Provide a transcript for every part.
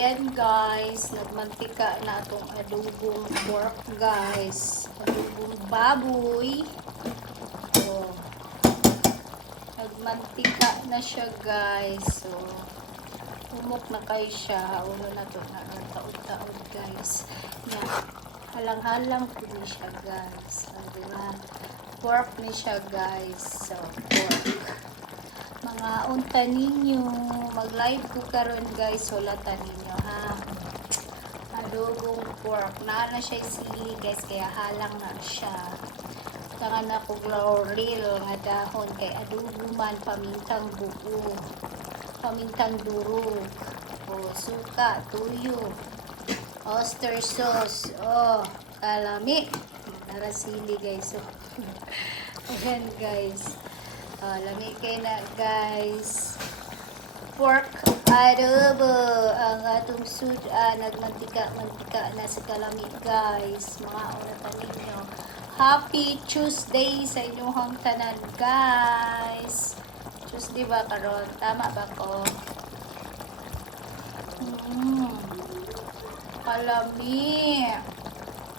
ayan guys, nagmantika na itong adobong pork guys. Adobong baboy. So, nagmantika na siya guys. So, umok na kayo siya. Uno na ito na taod-taod guys. Yan. Halang-halang po ni siya guys. Sabi na, pork ni siya guys. So, pork. Mga unta ninyo, mag-live ko karon guys, sulatan ninyo ha. Adobong pork, na siya sili guys, kaya halang na siya. Tangan na ko laurel nga dahon, kay adobo man, pamintang buo, pamintang durog, o suka, tuyo, oyster sauce, kalami, para sili guys. So, ayan guys. Lami kayo na guys. Pork adobo. Ang atong nagmantika na sa kalami guys. Mga unatan ninyo. Happy Tuesday sa inyong tanan guys. Tuesday ba karon? Tama ba ko? Kalami.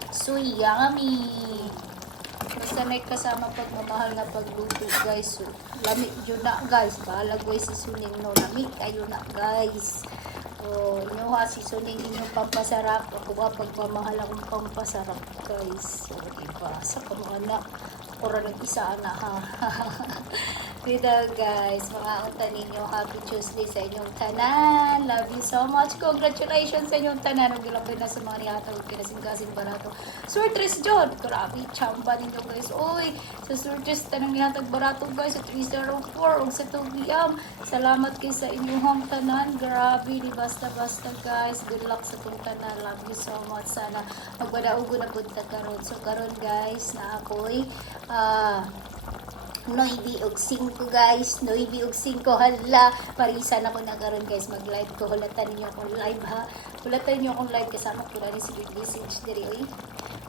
So yummy. Basta may kasama pagmamahal na pagluto guys. So, lamig yun na guys. Bahalag guys si Suning no. Lamig kayo na guys. O, inyo ha si Suning inyong pampasarap. Ako ba pagmamahal akong pampasarap guys. So, diba? Sa pamana. Ako rin isa na ha. Vida guys. Mga unta ninyo. Happy Tuesday sa inyong tanan. Love you so much. Congratulations sa inyong tanan. Ang gilapin na sa mga nihatag. Kinasing-kasing barato. Surtres John. Grabe. Chamba ninyo guys. Uy. Sa Surtres tanang nihatag barato guys. Sa 304. O sa Tugiam. Salamat kayo sa inyong tanan. Grabe. Di basta-basta guys. Good luck sa itong tanan. Love you so much. Sana magbadaugo na punta karon. So karon guys na ako'y Noybi og 5 guys, Noybi og 5 hala, parisan ako na karon guys, mag-live ko, hulatan niyo akong live ha, hulatan niyo akong live kasama ko na si message diri oy.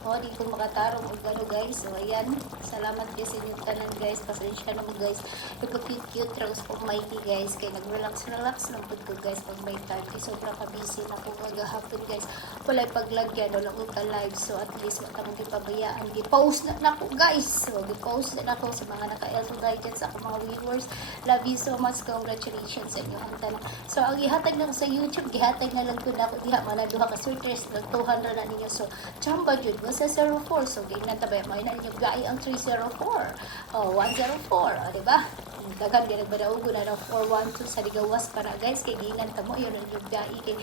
Di ko makatarong og ano guys. So ayan, salamat guys sa inyong tanan guys, pasensya na mo guys, ipag-cute ra ko mighty guys, kay nag-relax lang pud ko guys pag may time, kay sobrang ka-busy na ko kagahapon guys, walay paglagyan, wala ko ka-live, so at least wala akong gipabayaan, gi-post na nako guys, so gi-post na nako sa mga naka-elto dyan sa akong mga viewers. Love you so much, congratulations sa inyong tanan. So ang ihatag na ko sa YouTube, gihatag na lang ko na ako diha, manaduha ka surtres, nag 200 na ninyo, so chamba jud sa 04, so ganyan tabay mo na ninyo gay ang 304, 104, diba? Dagan din nagbadaugo na ng 412 sa ligawas para guys, kay gingan ta mo yun ang yung gay, kay